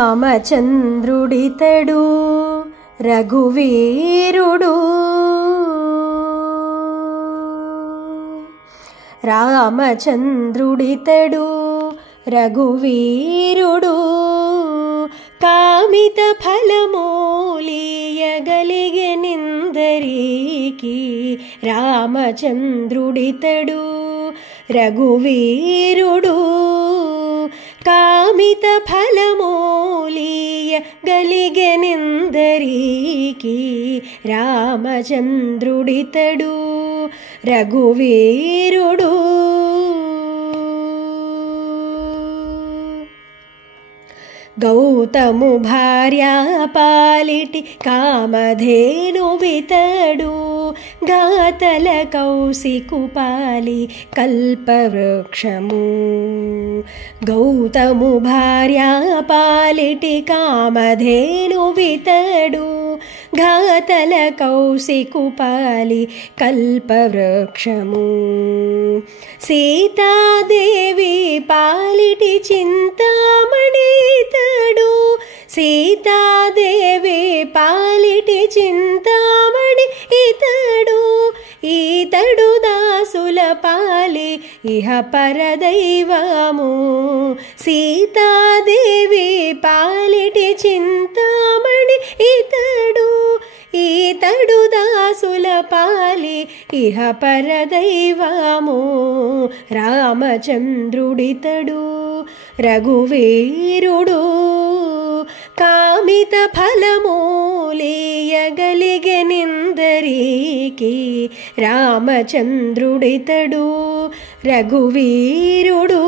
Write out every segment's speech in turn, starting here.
రామచంద్రుడితడు రఘువీరుడు రామచంద్రుడితడు రఘువీరుడు కామిత ఫలమూలియగలిగెనిందరికి రామచంద్రుడితడు రఘువీరుడు కామిత ఫలమూలియగలిగెనిందరికి రామచంద్రుడితడు రఘువీరుడు గౌతము భార్యా పాలిటి కామధేనువితడు గాతల కౌశికుపాలి కల్పవృక్షము గౌతము భార్యా పాలిటి కామధేనువితడు గాతల కౌశికుపాలి కల్పవృక్షము సీతాదేవి పాలిటి చింతామణితడు సీతాదేవి పాలిటి చింతామణి ఈతడు దాసుల పాలి ఇహ పరదైవము సీతాదేవి పాలిటి చింతామణి ఈతడు దాసుల పాలి ఇహ పరదైవము రామచంద్రుడితడు రఘువీరుడు కామిత ఫలమూలియగలిగెనిందరికి రామచంద్రుడితడు రఘువీరుడు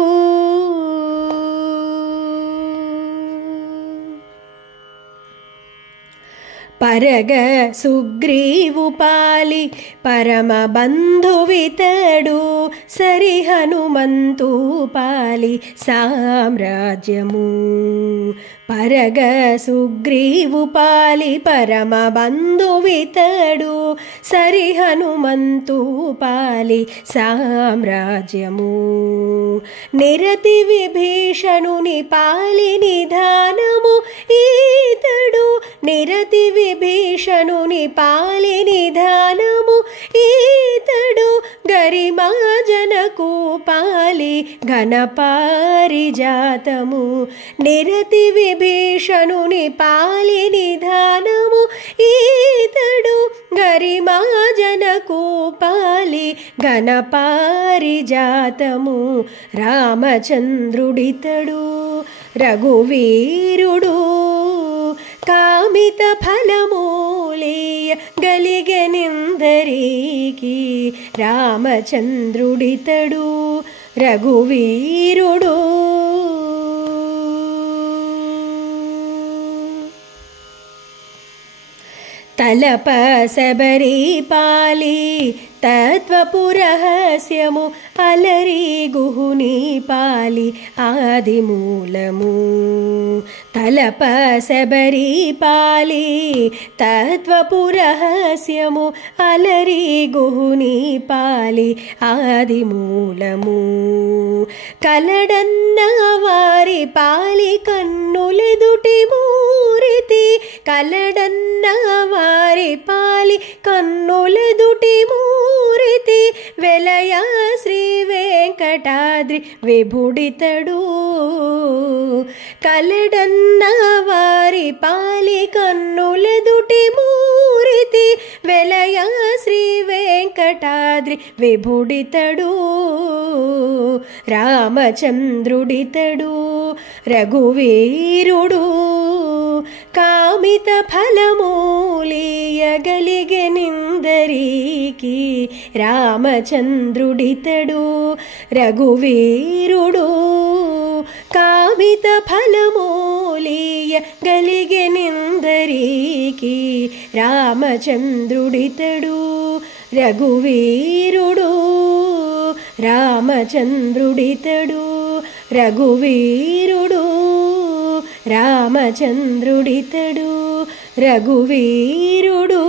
పరగ సుగ్రీవు పాలి పరమ బంధువితడు సరి హనుమంతు పాలి సామ్రాజ్యము పరగ సుగ్రీవు పాలి పరమ బంధువితడు సరి హనుమంతు పాలి సామ్రాజ్యము నిరతి విభీషణుని పాలి నిధానము ఈతడు నిరతి విభీషణుని పాలి నిధానము ఈతడు గరిమాజనకు పాలి ఘనపారిజాతము నిరతి విభీషణుని పాలి నిధానము ఈతడు గరిమాజనకు పాలి ఘనపారిజాతము రామచంద్రుడితడు రఘువీరుడు కామిత ఫలమూలియగలిగెనిందరికి రామచంద్రుడితడు రఘువీరుడు తలప శబరి పాలి తత్వపురహస్యము అలరి గుహుని పాలి ఆదిమూలము తలప శబరి పాలి తత్వపురహస్యము అలరి గుహుని పాలి ఆదిమూలము కలడన్న వారి పాలి కన్నులెదుటి మూరితి కలడన్న వారి పాలి కన్నులెదుటి మూరితి వెలయ శ్రీ వెంకటాద్రి విభుడితడు కలడన్న వారి పాలి కన్నులెదుటి మూరితి వెలయ శ్రీ వెంకటాద్రి విభుడితడు రామచంద్రుడితడు రఘువీరుడు కామిత ఫలమూలియగలిగెనిందరికి రామచంద్రుడితడు రఘువీరుడు కామిత ఫలమూలియగలిగెనిందరికి రామచంద్రుడితడు రఘువీరుడు రామచంద్రుడితడు రఘువీరుడు రామచంద్రుడితడు రఘువీరుడు